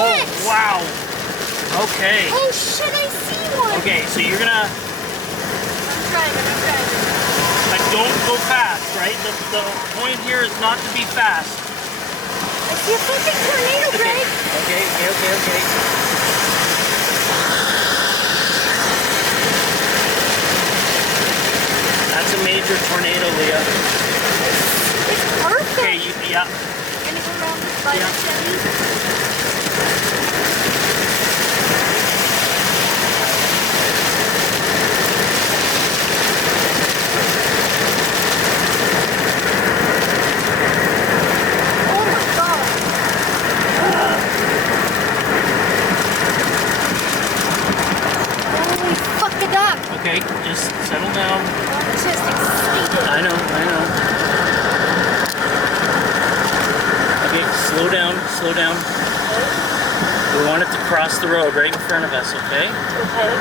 Oh, wow. Okay. Oh shit, I see one. Okay, so you're gonna... I'm driving. But don't go fast, right? The point here is not to be fast. I see a fucking tornado, Greg. Okay. That's a major tornado, Leah. It's perfect. Okay, yeah. Gonna go around this by the Chevy. Okay, just settle down. I'm just excited. I know. Okay, slow down. We want it to cross the road right in front of us, okay? Okay.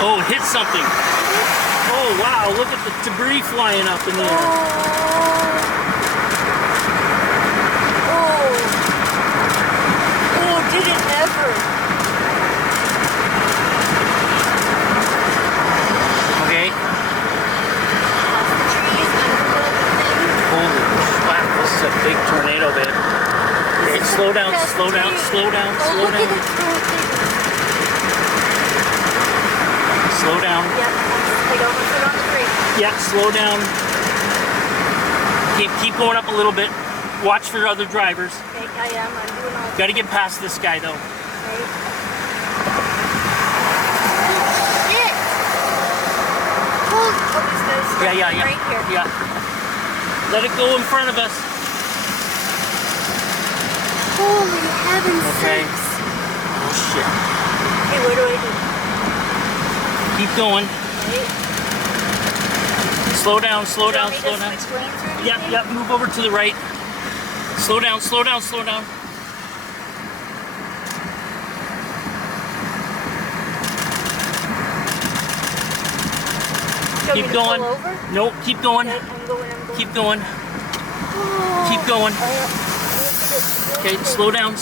Oh, hit something. Oh, wow, look at the debris flying up in the air. Oh, did it ever. Okay. Holy crap, this is a big tornado, babe. Okay, slow down. Slow down. Yep, I got my foot on the brake. Yeah, slow down. Keep going up a little bit. Watch for other drivers. Okay, I am. I'm doing all. Got to get past this guy, though. Okay. Shit! Oh, this guy's Yeah. right here. Yeah. Let it go in front of us. Holy heaven's Okay. sakes. Oh, shit. Okay, what do I do? Keep going. Okay. Slow down. Do you want me to switch lanes or anything? Yep, move over to the right. Slow down. Do you want me Keep to going. pull over? Nope, keep going. Okay, I'm going. Keep going. Oh. Keep going. Okay, slow down.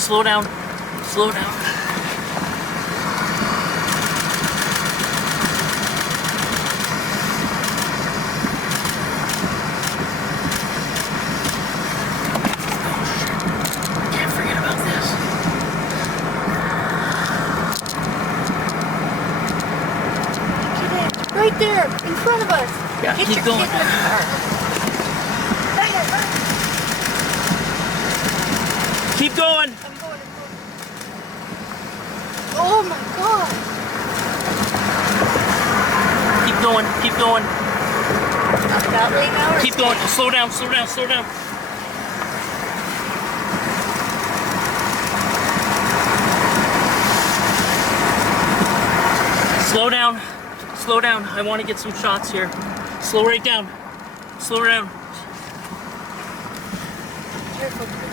Can't forget about this. Right there, in front of us. Yeah, Get keep your going. kid in the car. Keep going. I'm going. Oh my god. Keep going. That way now or Keep going. Slow down. Slow down. I want to get some shots here. Slow right down. Careful.